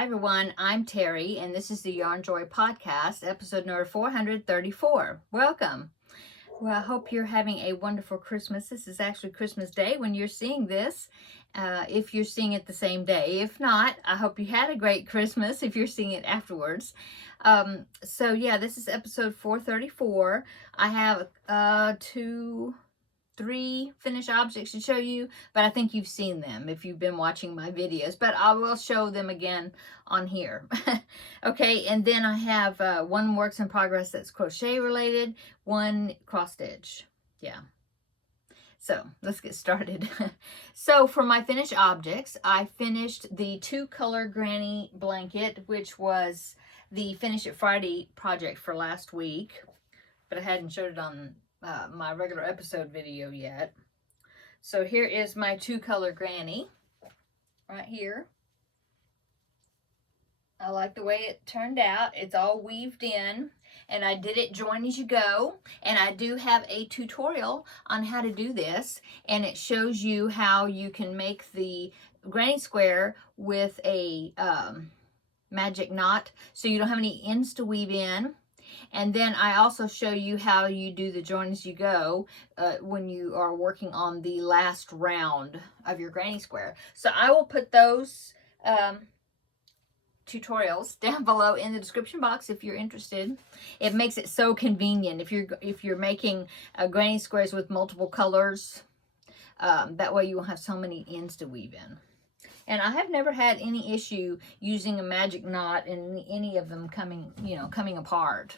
Hi everyone, I'm Terry and this is the Yarn Joy Podcast, episode number 434. Welcome. Well, I hope you're having a wonderful Christmas. This is actually Christmas Day when you're seeing this, if you're seeing it the same day. If not, I hope you had a great Christmas if you're seeing it afterwards. So yeah, this is episode 434. I have three finished objects to show you, but I think you've seen them if you've been watching my videos, but I will show them again on here. Okay, and then I have one works in progress that's crochet related, one cross stitch. Yeah. So let's get started. So for my finished objects, I finished the 2-color granny blanket, which was the Finish It Friday project for last week, but I hadn't showed it on my regular episode video yet. So here is my 2-color granny right here. I like the way it turned out. It's all weaved in, and I did it join as you go, and I do have a tutorial on how to do this, and it shows you how you can make the granny square with a magic knot so you don't have any ends to weave in. And then I also show you how you do the join as you go when you are working on the last round of your granny square. So I will put those tutorials down below in the description box if you're interested. It makes it so convenient if you're making granny squares with multiple colors. That way you won't have so many ends to weave in. And I have never had any issue using a magic knot and any of them coming apart.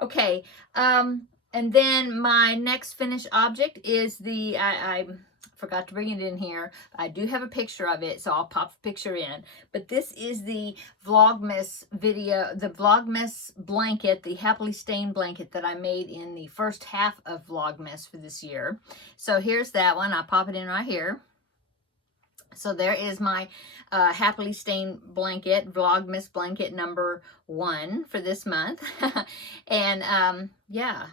Okay, and then my next finished object is I forgot to bring it in here. I do have a picture of it, so I'll pop the picture in. But this is the Vlogmas video, the Vlogmas blanket, the Happily Stained blanket that I made in the first half of Vlogmas for this year. So here's that one. I'll pop it in right here. So there is my Happily Stained blanket, Vlogmas blanket number 1 for this month. And yeah,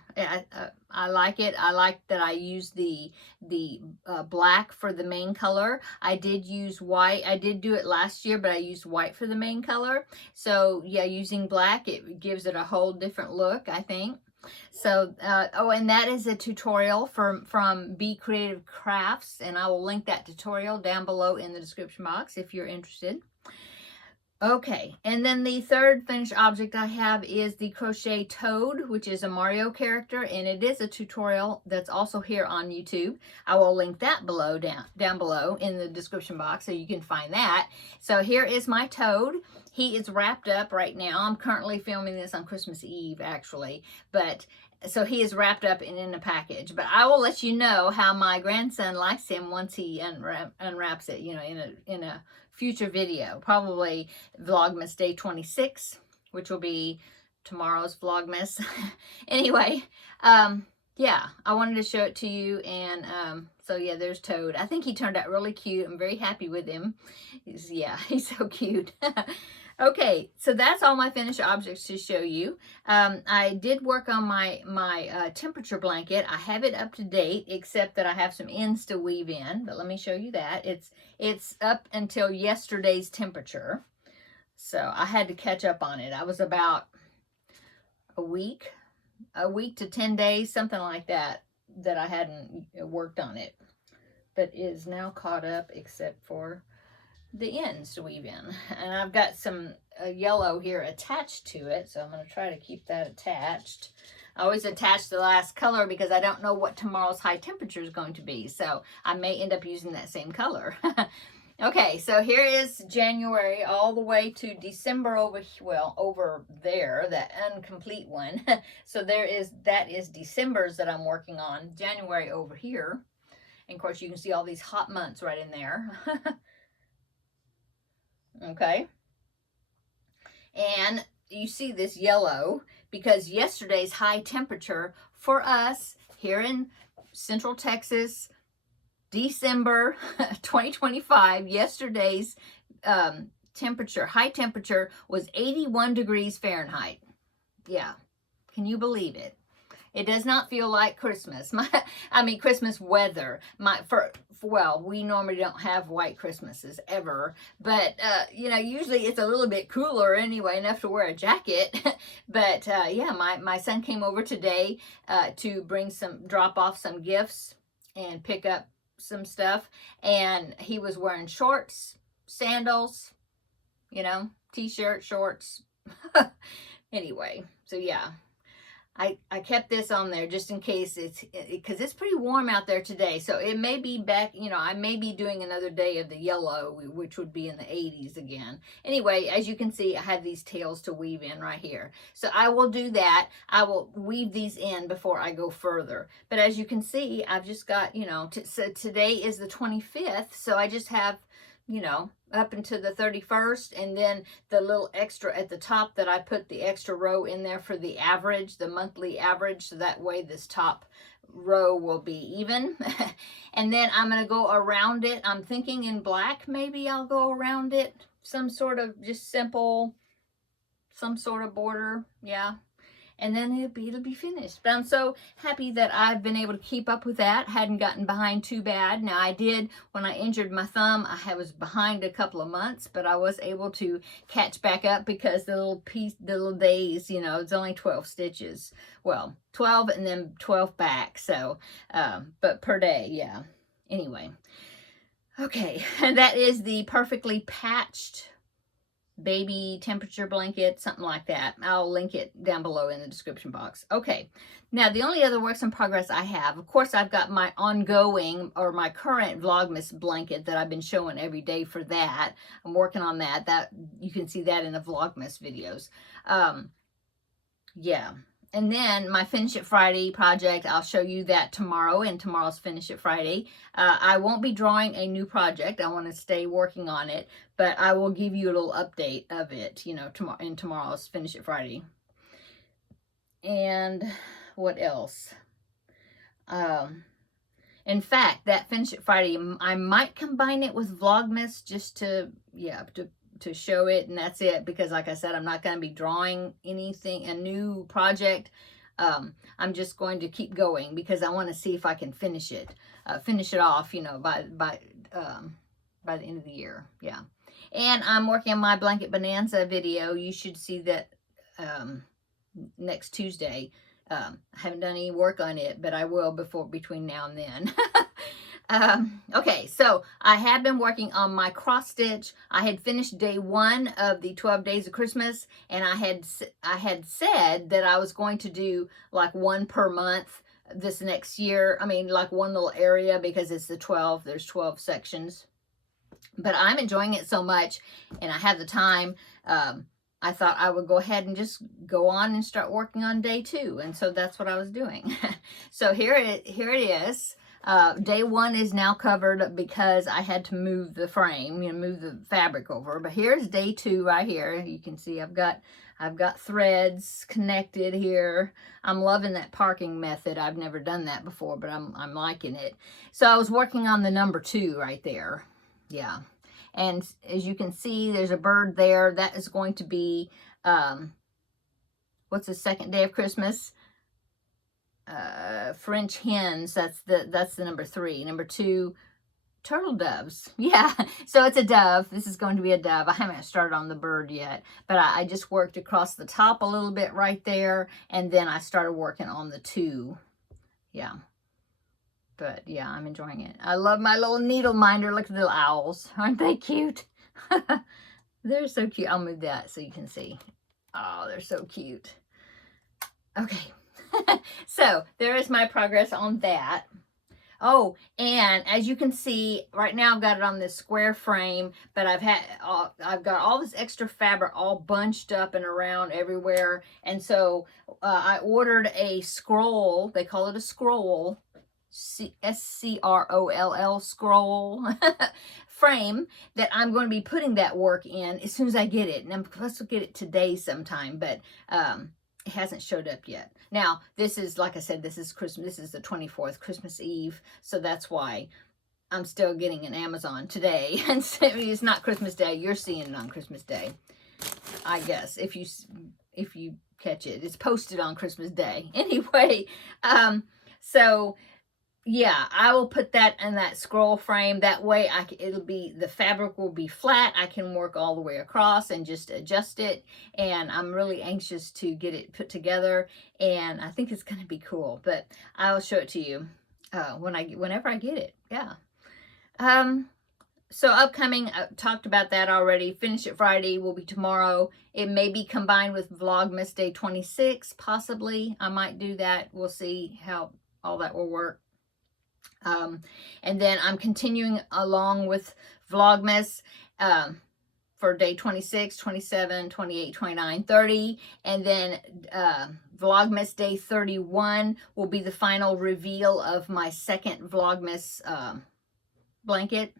I like it. I like that I used the black for the main color. I did use white. I did do it last year, but I used white for the main color. So yeah, using black, it gives it a whole different look, I think. So, oh, and that is a tutorial from Be Creative Crafts, and I will link that tutorial down below in the description box if you're interested. Okay, and then the third finished object I have is the Crochet Toad, which is a Mario character, and it is a tutorial that's also here on YouTube. I will link that below down below in the description box so you can find that. So here is my toad. He is wrapped up right now. I'm currently filming this on Christmas Eve, actually, but so he is wrapped up and in a package. But I will let you know how my grandson likes him once he unwraps it, in a future video, probably Vlogmas Day 26, which will be tomorrow's Vlogmas. Anyway, yeah, I wanted to show it to you, and so yeah, there's Toad. I think he turned out really cute. I'm very happy with him. He's so cute. Okay, so that's all my finished objects to show you. I did work on my temperature blanket. I have it up to date, except that I have some ends to weave in, but let me show you that. It's up until yesterday's temperature, so I had to catch up on it. I was about a week to 10 days, something like that I hadn't worked on it, but is now caught up except for the ends to weave in. And I've got some yellow here attached to it, so I'm going to try to keep that attached. I always attach the last color because I don't know what tomorrow's high temperature is going to be, so I may end up using that same color. Okay, so here is January all the way to December over there, that incomplete one. So that is December's that I'm working on. January over here. And of course you can see all these hot months right in there. Okay, and you see this yellow because yesterday's high temperature for us here in Central Texas, December 2025, yesterday's high temperature was 81 degrees Fahrenheit. Yeah, can you believe it? It does not feel like Christmas. Christmas weather. Well, we normally don't have white Christmases ever, but usually it's a little bit cooler anyway, enough to wear a jacket. But yeah, my son came over today to drop off some gifts and pick up some stuff, and he was wearing shorts, sandals, t-shirt, shorts. Anyway, so yeah, I kept this on there just in case because it's pretty warm out there today. So it may be back, I may be doing another day of the yellow, which would be in the 80s again. Anyway, as you can see, I have these tails to weave in right here. So I will do that. I will weave these in before I go further. But as you can see, I've just got, so today is the 25th. So I just have, up until the 31st, and then the little extra at the top that I put the extra row in there for the average, the monthly average, so that way this top row will be even. And then I'm going to go around it. I'm thinking in black, maybe I'll go around it, some sort of just simple, some sort of border, yeah. And then it'll be finished. But I'm so happy that I've been able to keep up with that. Hadn't gotten behind too bad. Now I did, when I injured my thumb, I was behind a couple of months, but I was able to catch back up because the little days, it's only 12 stitches. Well, 12 and then 12 back. So, but per day, yeah. Anyway. Okay, and that is the perfectly patched baby temperature blanket, something like that. I'll link it down below in the description box. Okay, now the only other works in progress I have, of course, I've got my ongoing or my current Vlogmas blanket that I've been showing every day for that. I'm working on that. That you can see that in the Vlogmas videos. Yeah. And then my Finish It Friday project, I'll show you that tomorrow in tomorrow's Finish It Friday. I won't be drawing a new project. I want to stay working on it, but I will give you a little update of it, in tomorrow's Finish It Friday. And what else? In fact, that Finish It Friday, I might combine it with Vlogmas just to show it, and that's it, because like I said, I'm not going to be drawing anything, a new project. I'm just going to keep going because I want to see if I can finish it off, by the end of the year. Yeah. And I'm working on my Blanket Bonanza video. You should see that next Tuesday. I haven't done any work on it, but I will between now and then. Okay, so I have been working on my cross stitch. I had finished day 1 of the 12 days of Christmas, and I had said that I was going to do like one per month this next year. Like one little area, because it's the 12, there's 12 sections. But I'm enjoying it so much, and I have the time. I thought I would go ahead and just go on and start working on day 2, and so that's what I was doing. So here it is. Day 1 is now covered because I had to move the frame, move the fabric over. But here's day 2 right here. You can see I've got threads connected here. I'm loving that parking method. I've never done that before, but I'm liking it. So I was working on the number 2 right there. Yeah. And as you can see, there's a bird there. That is going to be, what's the second day of Christmas? French hens. That's the number 3. Number 2, turtle doves. Yeah, so it's a dove. This is going to be a dove. I haven't started on the bird yet, but I just worked across the top a little bit right there, and then I started working on the 2. Yeah, but yeah, I'm enjoying it. I love my little needle minder. Look at the little owls. Aren't they cute? They're so cute. I'll move that so you can see. Oh, they're so cute. Okay. So there is my progress on that. Oh, and as you can see, right now I've got it on this square frame, but I've got all this extra fabric all bunched up and around everywhere. And so I ordered a scroll. They call it a scroll, S-C-R-O-L-L, scroll frame, that I'm going to be putting that work in as soon as I get it. And I'm supposed to get it today sometime, but it hasn't showed up yet. Now, this is, like I said, this is Christmas. This is the 24th, Christmas Eve. So that's why I'm still getting an Amazon today. And so it's not Christmas Day. You're seeing it on Christmas Day, I guess, if you catch it. It's posted on Christmas Day. Anyway, so yeah, I will put that in that scroll frame. That way it'll be, the fabric will be flat. I can work all the way across and just adjust it. And I'm really anxious to get it put together. And I think it's going to be cool, but I'll show it to you whenever I get it. Yeah. So upcoming, I talked about that already. Finish It Friday will be tomorrow. It may be combined with Vlogmas Day 26, possibly. I might do that. We'll see how all that will work. And then I'm continuing along with Vlogmas for day 26, 27, 28, 29, 30. And then Vlogmas Day 31 will be the final reveal of my second Vlogmas blanket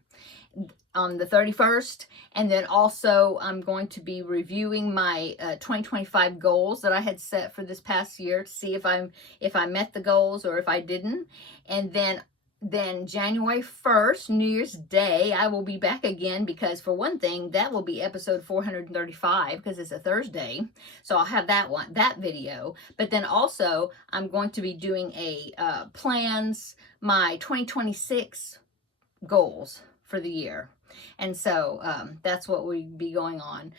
on the 31st. And then also I'm going to be reviewing my 2025 goals that I had set for this past year to see if I met the goals or if I didn't. And then January 1st, New Year's Day, I will be back again, because for one thing, that will be episode 435 because it's a Thursday. So I'll have that video. But then also I'm going to be doing a my 2026 goals for the year. And so that's what we'll be going on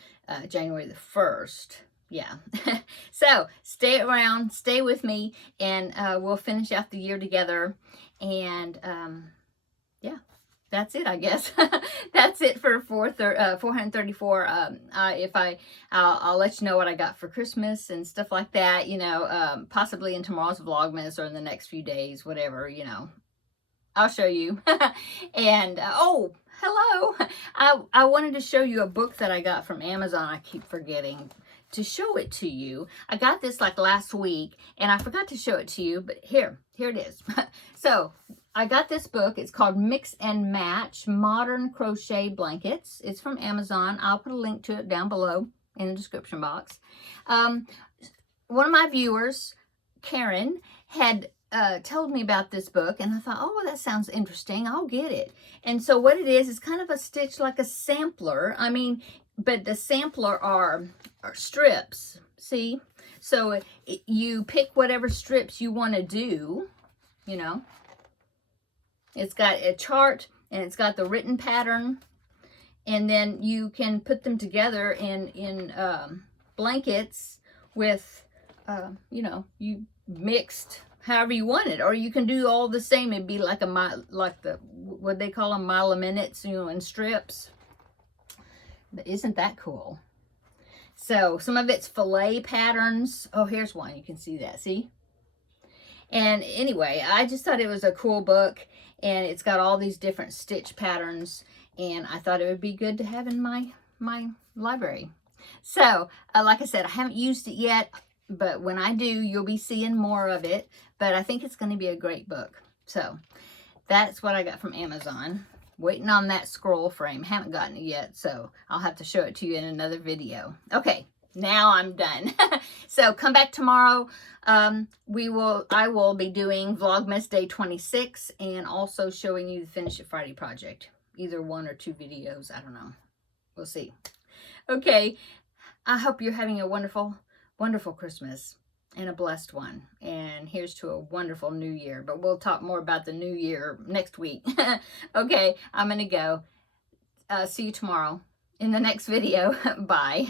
January the 1st. Yeah. So stay around, stay with me, and we'll finish out the year together. And yeah, that's it, I guess. That's it for 434. I'll let you know what I got for Christmas and stuff like that, you know, possibly in tomorrow's Vlogmas or in the next few days, whatever, you know. I'll show you. And oh, hello. I wanted to show you a book that I got from Amazon. I keep forgetting to show it to you. I got this like last week and I forgot to show it to you, but here it is. So I got this book. It's called Mix and Match Modern Crochet Blankets. It's from Amazon. I'll put a link to it down below in the description box. One of my viewers, Karen, had told me about this book, and I thought, oh, well, that sounds interesting. I'll get it. And so what it is kind of a stitch like a sampler. I mean, but the sampler are strips, see? So you pick whatever strips you want to do, you know. It's got a chart, and it's got the written pattern, and then you can put them together in blankets with, you know, you mixed however you want it, or you can do all the same. It'd be like what they call them, mile a minutes, you know, in strips. But isn't that cool? So some of it's fillet patterns. Oh, here's one. You can see that. See? And anyway, I just thought it was a cool book, and it's got all these different stitch patterns, and I thought it would be good to have in my library. So, like I said, I haven't used it yet, but when I do, you'll be seeing more of it. But I think it's going to be a great book. So that's what I got from Amazon. Waiting on that scroll frame. Haven't gotten it yet, so I'll have to show it to you in another video. Okay, now I'm done. So come back tomorrow. I will be doing Vlogmas Day 26 and also showing you the Finish It Friday project. Either 1 or 2 videos. I don't know. We'll see. Okay. I hope you're having a wonderful, wonderful Christmas and a blessed one. And here's to a wonderful new year. But we'll talk more about the new year next week. Okay, I'm going to go. See you tomorrow in the next video. Bye.